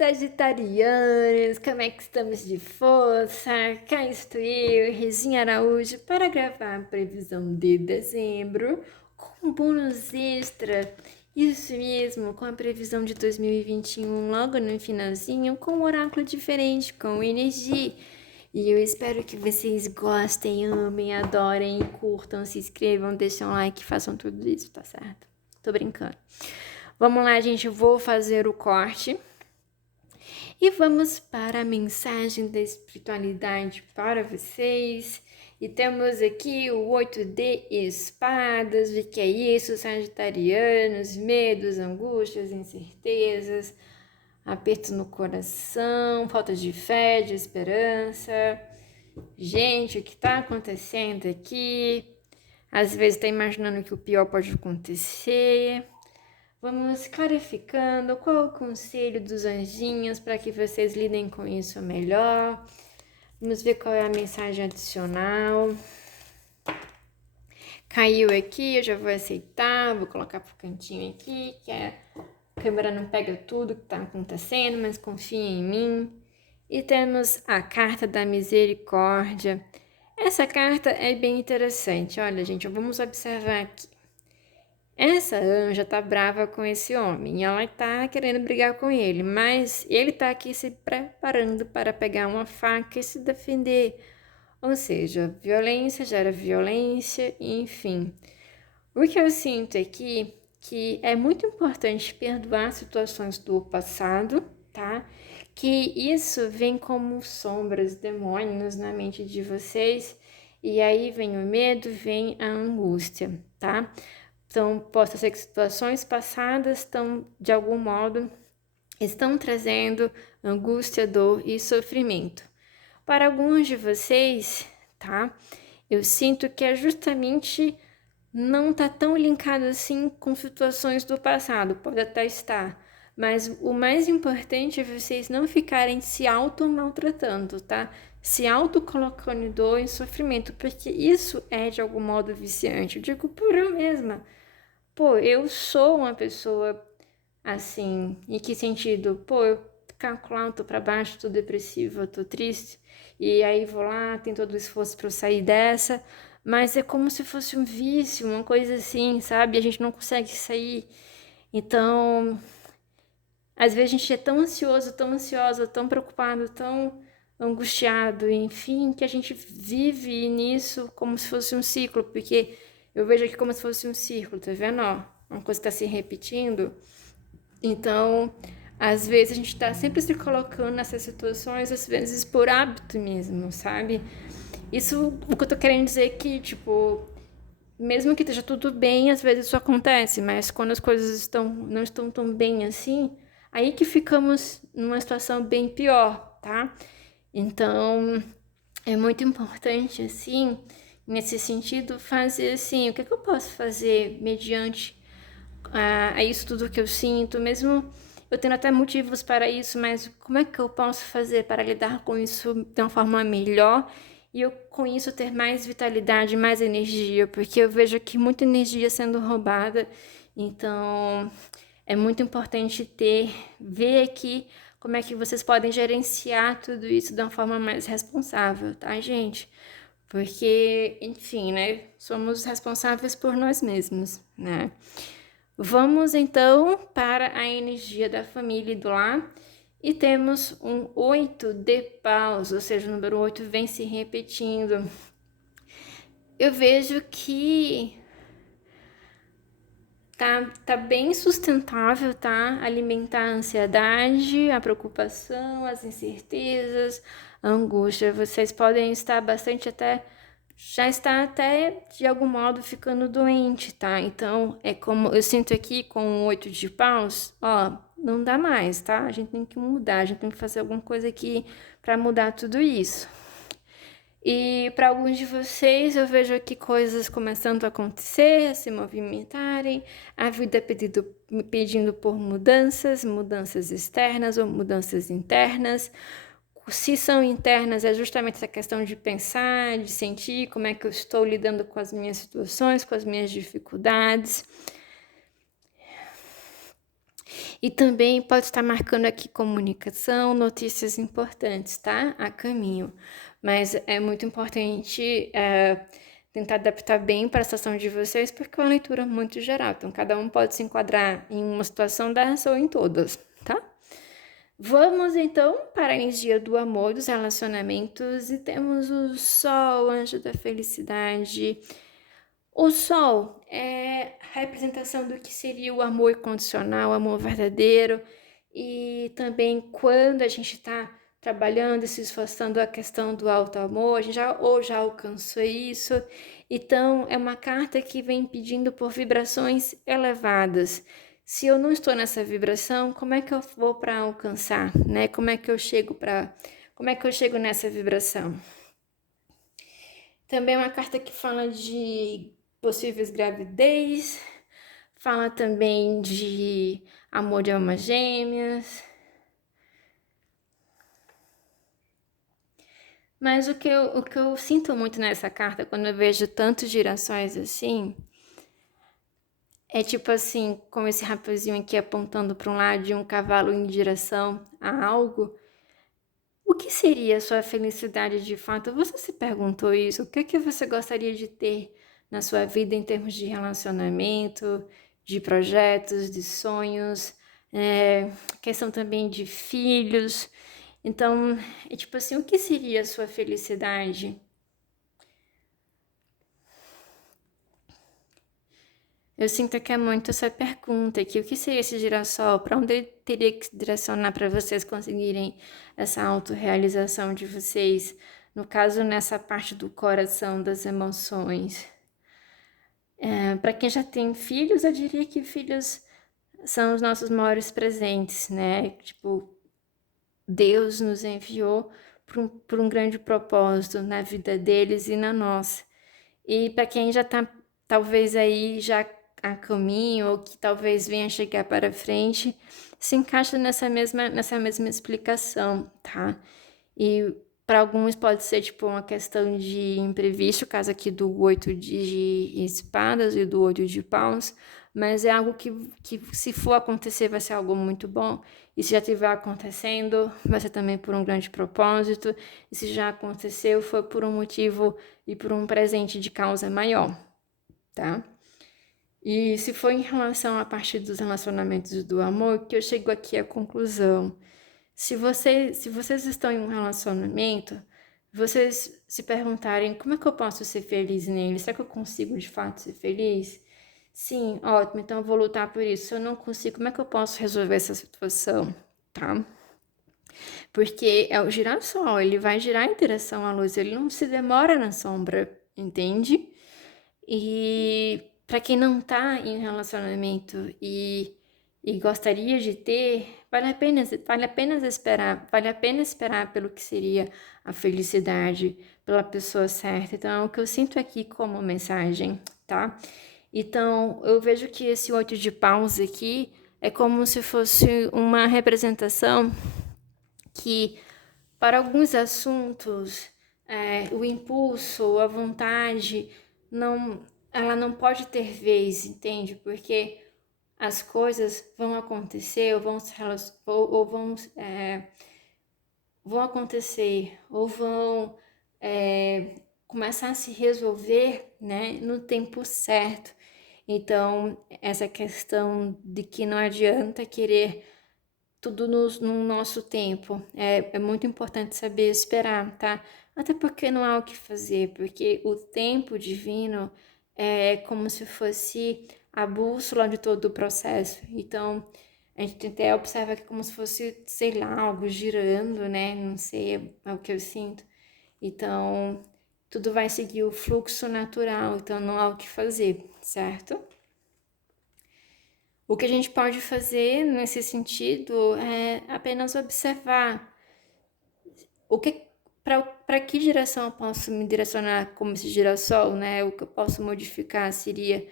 sagitarianos, como é que estamos de força? Cá estou eu, Regina Araújo, para gravar a previsão de dezembro com um bônus extra. Isso mesmo, com a previsão de 2021 logo no finalzinho, com um oráculo diferente, com energia. E eu espero que vocês gostem, amem, adorem, curtam, se inscrevam, deixem um like, façam tudo isso, tá certo? Tô brincando. Vamos lá, gente, eu vou fazer o corte. E vamos para a mensagem da espiritualidade para vocês. E temos aqui o 8 de espadas, o que é isso, sagitarianos, medos, angústias, incertezas, aperto no coração, falta de fé, de esperança. Gente, o que está acontecendo aqui? Às vezes está imaginando que o pior pode acontecer. Vamos clarificando qual o conselho dos anjinhos para que vocês lidem com isso melhor. Vamos ver qual é a mensagem adicional. Caiu aqui, eu já vou aceitar, vou colocar pro cantinho aqui, que a câmera não pega tudo que está acontecendo, mas confia em mim. E temos a carta da misericórdia. Essa carta é bem interessante. Olha, gente, vamos observar aqui. Essa anja tá brava com esse homem e ela tá querendo brigar com ele, mas ele tá aqui se preparando para pegar uma faca e se defender. Ou seja, violência gera violência, enfim. O que eu sinto aqui que é muito importante perdoar situações do passado, tá? Que isso vem como sombras, demônios na mente de vocês, e aí vem o medo, vem a angústia, tá? Então, pode ser que situações passadas estão, de algum modo, estão trazendo angústia, dor e sofrimento. Para alguns de vocês, tá? Eu sinto que é justamente não tá tão linkado assim com situações do passado, pode até estar, mas o mais importante é vocês não ficarem se auto-maltratando, tá? Se auto-colocando em dor e sofrimento, porque isso é de algum modo viciante. Eu digo por eu mesma. Pô, eu sou uma pessoa assim, em que sentido? Pô, eu calculo, tô pra baixo, tô depressiva, tô triste, e aí vou lá, tem todo o esforço pra eu sair dessa, mas é como se fosse um vício, uma coisa assim, sabe? A gente não consegue sair. Então, às vezes a gente é tão ansioso, tão ansiosa, tão preocupado, tão angustiado, enfim, que a gente vive nisso como se fosse um ciclo, porque eu vejo aqui como se fosse um círculo, tá vendo? Ó, uma coisa está se repetindo. Então, às vezes a gente tá sempre se colocando nessas situações, às vezes por hábito mesmo, sabe? Isso, o que eu tô querendo dizer é que, tipo, mesmo que esteja tudo bem, às vezes isso acontece, mas quando as coisas não estão tão bem assim, aí que ficamos numa situação bem pior, tá? Então, é muito importante, assim, nesse sentido, fazer assim, o que eu posso fazer mediante a isso tudo que eu sinto, mesmo eu tendo até motivos para isso, mas como é que eu posso fazer para lidar com isso de uma forma melhor e eu com isso ter mais vitalidade, mais energia, porque eu vejo aqui muita energia sendo roubada, então é muito importante ver aqui como é que vocês podem gerenciar tudo isso de uma forma mais responsável, tá, gente? Porque, enfim, né, somos responsáveis por nós mesmos, né? Vamos então para a energia da família e do lar. E temos um 8 de paus, ou seja, o número 8 vem se repetindo. Eu vejo que tá bem sustentável, tá? Alimentar a ansiedade, a preocupação, as incertezas, a angústia. Vocês podem estar bastante até já está até de algum modo ficando doente, tá? Então, é como eu sinto aqui com o 8 de paus, ó, não dá mais, tá? A gente tem que mudar, a gente tem que fazer alguma coisa aqui para mudar tudo isso. E para alguns de vocês, eu vejo aqui coisas começando a acontecer, a se movimentarem, a vida pedindo por mudanças, mudanças externas ou mudanças internas. Se são internas, é justamente essa questão de pensar, de sentir como é que eu estou lidando com as minhas situações, com as minhas dificuldades. E também pode estar marcando aqui comunicação, notícias importantes, tá? A caminho. Mas é muito importante tentar adaptar bem para a situação de vocês, porque é uma leitura muito geral. Então, cada um pode se enquadrar em uma situação dessa ou em todas, tá? Vamos então para a energia do amor, dos relacionamentos, e temos o Sol, anjo da felicidade. O Sol é a representação do que seria o amor incondicional, o amor verdadeiro, e também quando a gente está trabalhando e se esforçando a questão do alto amor, a gente já alcançou isso. Então, é uma carta que vem pedindo por vibrações elevadas. Se eu não estou nessa vibração, como é que eu vou para alcançar, né? Como é que eu chego nessa vibração? Também é uma carta que fala de possíveis gravidez, fala também de amor de almas gêmeas. Mas o que eu sinto muito nessa carta, quando eu vejo tantos girassóis assim, é tipo assim, como esse rapazinho aqui apontando para um lado e um cavalo em direção a algo. O que seria a sua felicidade de fato? Você se perguntou isso? O que é que você gostaria de ter na sua vida em termos de relacionamento, de projetos, de sonhos, questão também de filhos? Então, é tipo assim, o que seria a sua felicidade? Eu sinto que é muito essa pergunta aqui, o que seria esse girassol? Para onde ele teria que se direcionar para vocês conseguirem essa autorrealização de vocês? No caso, nessa parte do coração, das emoções. Para quem já tem filhos, eu diria que filhos são os nossos maiores presentes, né? Tipo, Deus nos enviou por um grande propósito na vida deles e na nossa. E para quem já está, talvez aí já a caminho, ou que talvez venha chegar para frente, se encaixa nessa mesma explicação, tá? E para alguns pode ser tipo uma questão de imprevisto, caso aqui do 8 de espadas e do 8 de paus, mas é algo que se for acontecer vai ser algo muito bom, e se já estiver acontecendo, vai ser também por um grande propósito, e se já aconteceu, foi por um motivo e por um presente de causa maior, tá? E se for em relação à parte dos relacionamentos e do amor, que eu chego aqui à conclusão. Se vocês estão em um relacionamento, vocês se perguntarem como é que eu posso ser feliz nele? Será que eu consigo de fato ser feliz? Sim, ótimo, então eu vou lutar por isso. Se eu não consigo, como é que eu posso resolver essa situação? Tá? Porque é o girassol, ele vai girar em direção à luz, ele não se demora na sombra, entende? E para quem não tá em relacionamento e gostaria de ter, vale a pena esperar pelo que seria a felicidade, pela pessoa certa. Então, é o que eu sinto aqui como mensagem, tá? Então, eu vejo que esse 8 de paus aqui é como se fosse uma representação que, para alguns assuntos, o impulso, a vontade, ela não pode ter vez, entende? Porque as coisas vão acontecer ou vão acontecer ou vão começar a se resolver, né, no tempo certo. Então, essa questão de que não adianta querer tudo no nosso tempo. É muito importante saber esperar, tá? Até porque não há o que fazer, porque o tempo divino é como se fosse a bússola de todo o processo. Então, a gente até observa que é como se fosse, sei lá, algo girando, né? Não sei, é o que eu sinto. Então, tudo vai seguir o fluxo natural, então não há o que fazer, certo? O que a gente pode fazer nesse sentido é apenas observar o que para que direção eu posso me direcionar como esse girassol, né? O que eu posso modificar seria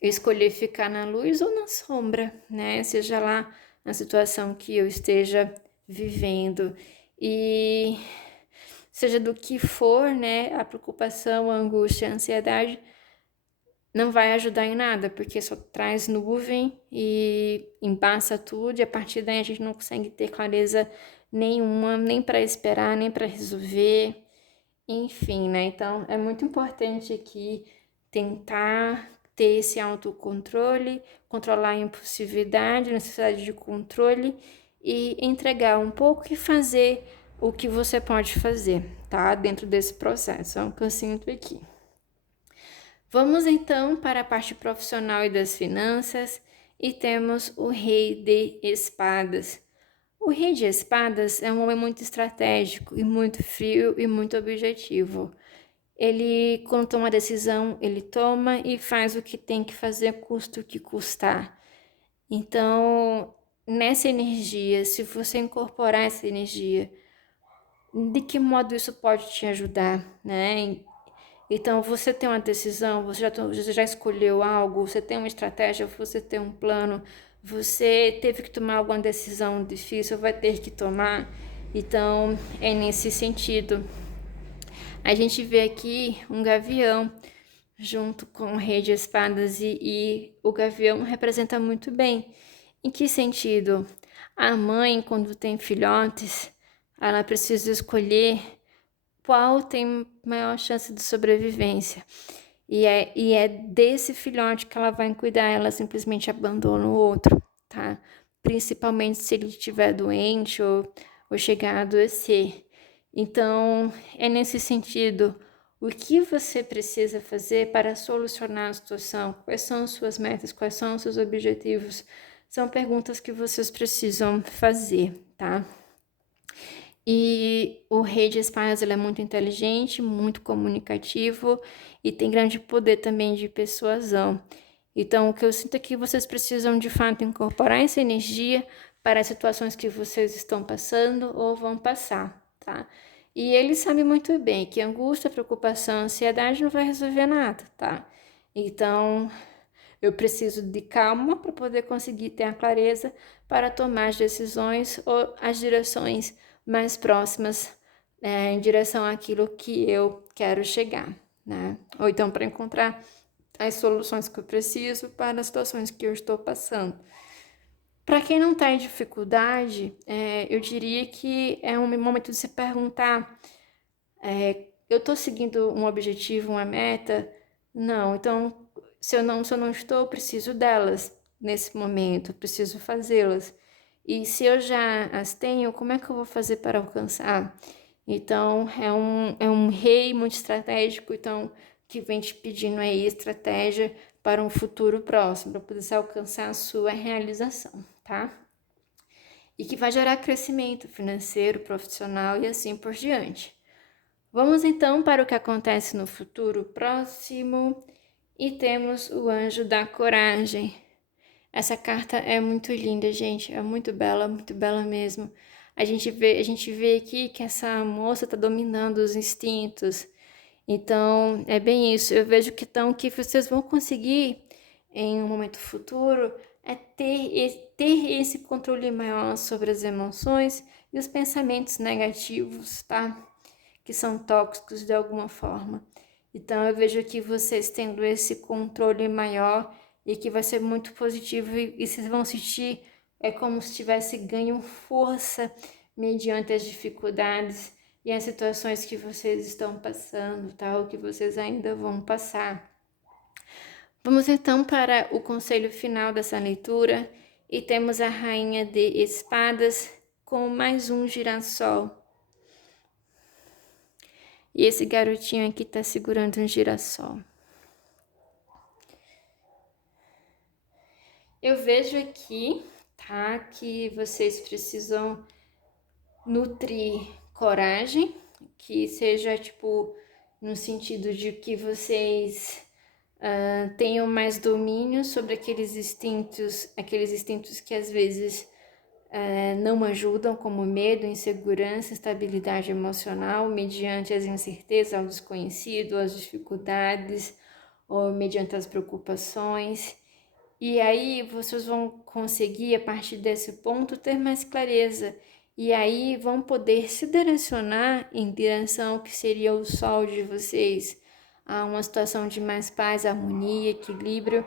escolher ficar na luz ou na sombra, né? Seja lá na situação que eu esteja vivendo. E seja do que for, né? A preocupação, a angústia, a ansiedade não vai ajudar em nada, porque só traz nuvem e embaça tudo, e a partir daí a gente não consegue ter clareza nenhuma, nem para esperar, nem para resolver, enfim, né? Então, é muito importante aqui tentar ter esse autocontrole, controlar a impulsividade, a necessidade de controle e entregar um pouco e fazer o que você pode fazer, tá? Dentro desse processo, é o que eu sinto aqui. Vamos então para a parte profissional e das finanças e temos o Rei de Espadas. O Rei de Espadas é um homem muito estratégico e muito frio e muito objetivo. Ele, quando toma uma decisão, ele toma e faz o que tem que fazer, custa o que custar. Então, nessa energia, se você incorporar essa energia, de que modo isso pode te ajudar, né? Então, você tem uma decisão, você já escolheu algo, você tem uma estratégia, você tem um plano, você teve que tomar alguma decisão difícil, vai ter que tomar. Então, é nesse sentido. A gente vê aqui um gavião junto com o rei de espadas e o gavião representa muito bem. Em que sentido? A mãe, quando tem filhotes, ela precisa escolher qual tem maior chance de sobrevivência. E é desse filhote que ela vai cuidar, ela simplesmente abandona o outro, tá? Principalmente se ele estiver doente ou chegar a adoecer. Então, é nesse sentido, o que você precisa fazer para solucionar a situação? Quais são as suas metas? Quais são os seus objetivos? São perguntas que vocês precisam fazer, tá? E o rei de espadas, ele é muito inteligente, muito comunicativo e tem grande poder também de persuasão. Então, o que eu sinto é que vocês precisam, de fato, incorporar essa energia para as situações que vocês estão passando ou vão passar, tá? E ele sabe muito bem que angústia, preocupação, ansiedade não vai resolver nada, tá? Então, eu preciso de calma para poder conseguir ter a clareza para tomar as decisões ou as direções mais próximas em direção àquilo que eu quero chegar, né? Ou então para encontrar as soluções que eu preciso para as situações que eu estou passando. Para quem não está em dificuldade, eu diria que é um momento de se perguntar: eu estou seguindo um objetivo, uma meta? Não, então se eu não estou, eu preciso delas nesse momento, preciso fazê-las. E se eu já as tenho, como é que eu vou fazer para alcançar? Então, é um rei muito estratégico, então, que vem te pedindo aí estratégia para um futuro próximo, para poder alcançar a sua realização, tá? E que vai gerar crescimento financeiro, profissional e assim por diante. Vamos então para o que acontece no futuro próximo e temos o anjo da coragem. Essa carta é muito linda, gente, é muito bela mesmo. A gente vê aqui que essa moça está dominando os instintos. Então, é bem isso. Eu vejo que vocês vão conseguir, em um momento futuro, ter esse controle maior sobre as emoções e os pensamentos negativos, tá? Que são tóxicos de alguma forma. Então, eu vejo aqui vocês tendo esse controle maior e que vai ser muito positivo e vocês vão sentir como se tivesse ganho força mediante as dificuldades e as situações que vocês estão passando, tá? Ou que vocês ainda vão passar. Vamos então para o conselho final dessa leitura e temos a rainha de espadas com mais um girassol. E esse garotinho aqui tá segurando um girassol. Eu vejo aqui, tá, que vocês precisam nutrir coragem, que seja, tipo, no sentido de que vocês tenham mais domínio sobre aqueles instintos que às vezes não ajudam, como medo, insegurança, instabilidade emocional, mediante as incertezas, ao desconhecido, as dificuldades, ou mediante as preocupações. E aí vocês vão conseguir, a partir desse ponto, ter mais clareza. E aí vão poder se direcionar em direção ao que seria o sol de vocês, a uma situação de mais paz, harmonia, equilíbrio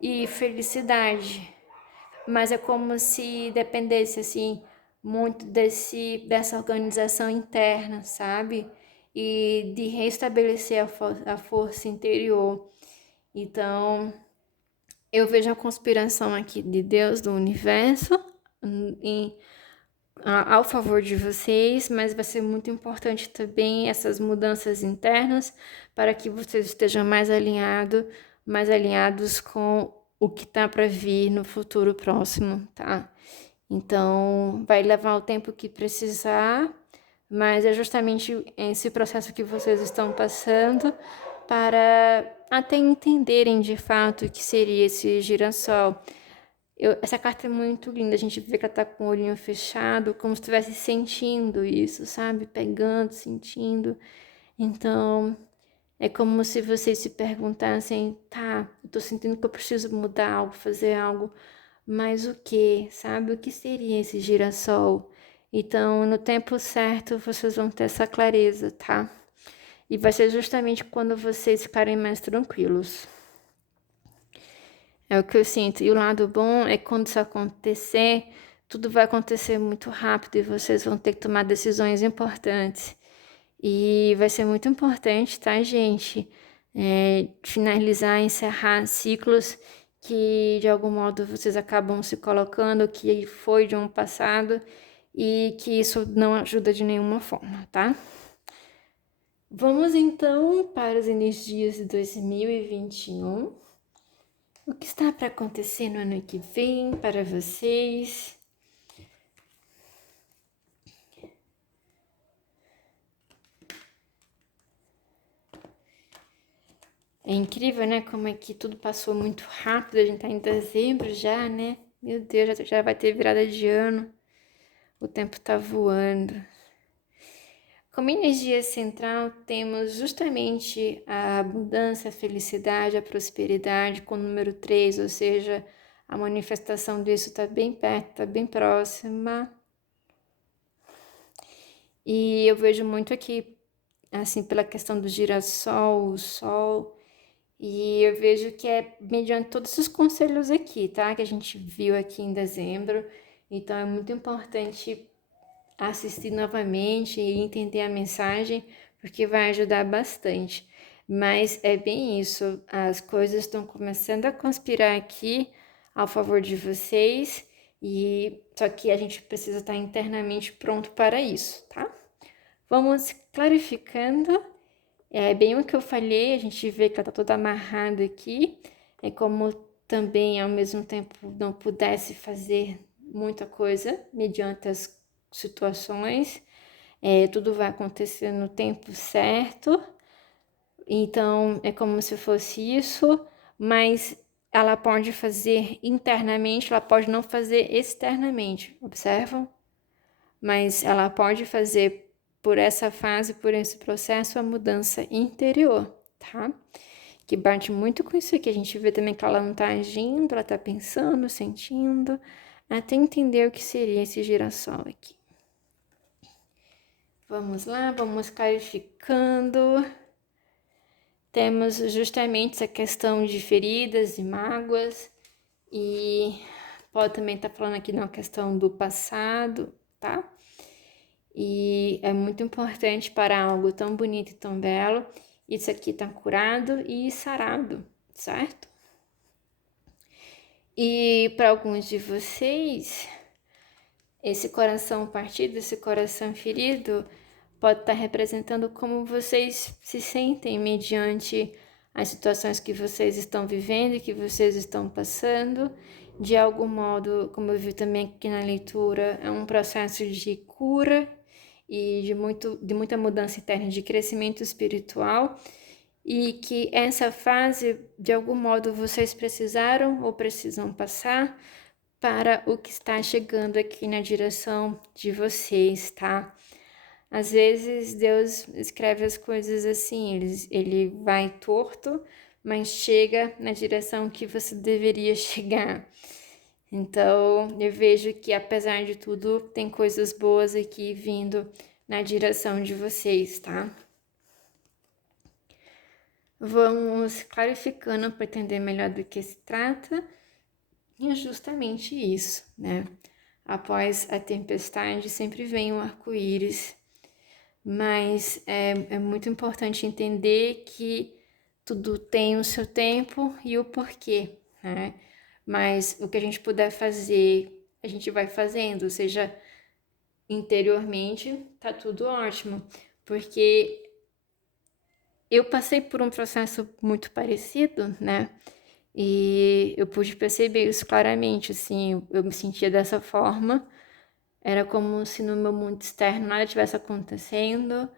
e felicidade. Mas é como se dependesse, assim, muito dessa organização interna, sabe? E de restabelecer a força interior. Então, eu vejo a conspiração aqui de Deus, do universo, em, ao favor de vocês, mas vai ser muito importante também essas mudanças internas para que vocês estejam mais alinhados com o que tá para vir no futuro próximo, tá? Então, vai levar o tempo que precisar, mas é justamente esse processo que vocês estão passando para até entenderem de fato o que seria esse girassol. Essa carta é muito linda, a gente vê que ela tá com o olhinho fechado, como se estivesse sentindo isso, sabe? Pegando, sentindo. Então, é como se vocês se perguntassem, tá, eu tô sentindo que eu preciso mudar algo, fazer algo, mas o que, sabe? O que seria esse girassol? Então, no tempo certo, vocês vão ter essa clareza, tá? E vai ser justamente quando vocês ficarem mais tranquilos. É o que eu sinto. E o lado bom é que quando isso acontecer, tudo vai acontecer muito rápido e vocês vão ter que tomar decisões importantes. E vai ser muito importante, tá, gente? Finalizar, encerrar ciclos que de algum modo vocês acabam se colocando, que foi de um passado e que isso não ajuda de nenhuma forma, tá? Vamos então para as energias de 2021. O que está para acontecer no ano que vem para vocês? É incrível, né? Como é que tudo passou muito rápido. A gente tá em dezembro já, né? Meu Deus, já vai ter virada de ano. O tempo tá voando. Como energia central, temos justamente a abundância, a felicidade, a prosperidade com o número 3, ou seja, a manifestação disso está bem perto, está bem próxima. E eu vejo muito aqui, assim, pela questão do girassol, o sol, e eu vejo que é mediante todos os conselhos aqui, tá? Que a gente viu aqui em dezembro. Então é muito importante assistir novamente e entender a mensagem, porque vai ajudar bastante. Mas é bem isso, as coisas estão começando a conspirar aqui ao favor de vocês, e só que a gente precisa estar internamente pronto para isso, tá? Vamos clarificando. É bem o que eu falei, a gente vê que ela tá toda amarrada aqui. É como também, ao mesmo tempo, não pudesse fazer muita coisa mediante as situações. Tudo vai acontecer no tempo certo. Então, é como se fosse isso, mas ela pode fazer internamente, ela pode não fazer externamente, observam? Mas ela pode fazer por essa fase, por esse processo, a mudança interior, tá? Que bate muito com isso aqui. A gente vê também que ela não tá agindo, ela tá pensando, sentindo, até entender o que seria esse girassol aqui. Vamos lá, vamos clarificando. Temos justamente essa questão de feridas e mágoas, e pode também estar falando aqui de uma questão do passado, tá? E é muito importante para algo tão bonito e tão belo, isso aqui tá curado e sarado, certo? E para alguns de vocês, esse coração partido, esse coração ferido, pode estar representando como vocês se sentem mediante as situações que vocês estão vivendo e que vocês estão passando. De algum modo, como eu vi também aqui na leitura, é um processo de cura e de muita mudança interna, de crescimento espiritual, e que essa fase, de algum modo, vocês precisaram ou precisam passar para o que está chegando aqui na direção de vocês, tá? Às vezes Deus escreve as coisas assim, ele vai torto, mas chega na direção que você deveria chegar. Então, eu vejo que apesar de tudo, tem coisas boas aqui vindo na direção de vocês, tá? vamos clarificando para entender melhor do que se trata. E é justamente isso, né? Após a tempestade sempre vem um arco-íris, mas é muito importante entender que tudo tem o seu tempo e o porquê, né? Mas o que a gente puder fazer, a gente vai fazendo, ou seja, interiormente tá tudo ótimo, porque eu passei por um processo muito parecido, né? E eu pude perceber isso claramente, assim, eu me sentia dessa forma, era como se no meu mundo externo nada estivesse acontecendo,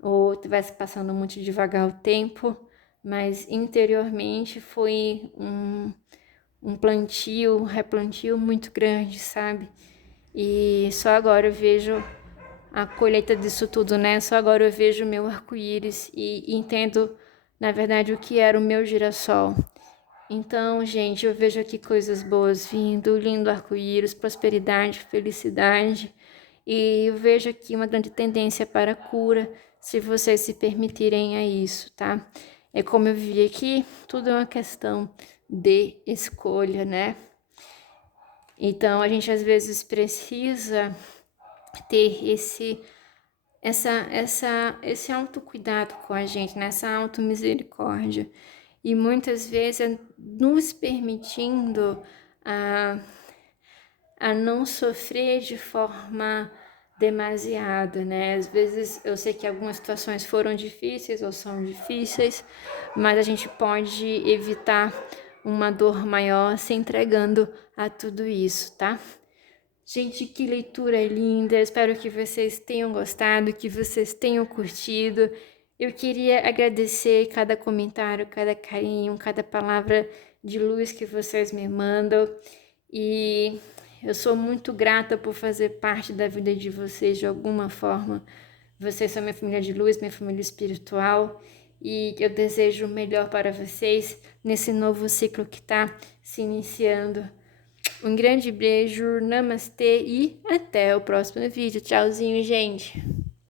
ou estivesse passando muito devagar o tempo, mas interiormente foi um plantio, um replantio muito grande, sabe? E só agora eu vejo a colheita disso tudo, né? Só agora eu vejo o meu arco-íris e entendo, na verdade, o que era o meu girassol. Então, gente, eu vejo aqui coisas boas vindo, lindo arco-íris, prosperidade, felicidade. E eu vejo aqui uma grande tendência para a cura, se vocês se permitirem a isso, tá? É como eu vi aqui, tudo é uma questão de escolha, né? Então, a gente às vezes precisa ter esse autocuidado com a gente, nessa automisericórdia. E muitas vezes é nos permitindo a não sofrer de forma demasiada, né? Às vezes eu sei que algumas situações foram difíceis ou são difíceis, mas a gente pode evitar uma dor maior se entregando a tudo isso, tá? Gente, que leitura linda! Espero que vocês tenham gostado, que vocês tenham curtido. Eu queria agradecer cada comentário, cada carinho, cada palavra de luz que vocês me mandam. E eu sou muito grata por fazer parte da vida de vocês de alguma forma. Vocês são minha família de luz, minha família espiritual. E eu desejo o melhor para vocês nesse novo ciclo que está se iniciando. Um grande beijo, namastê e até o próximo vídeo. Tchauzinho, gente!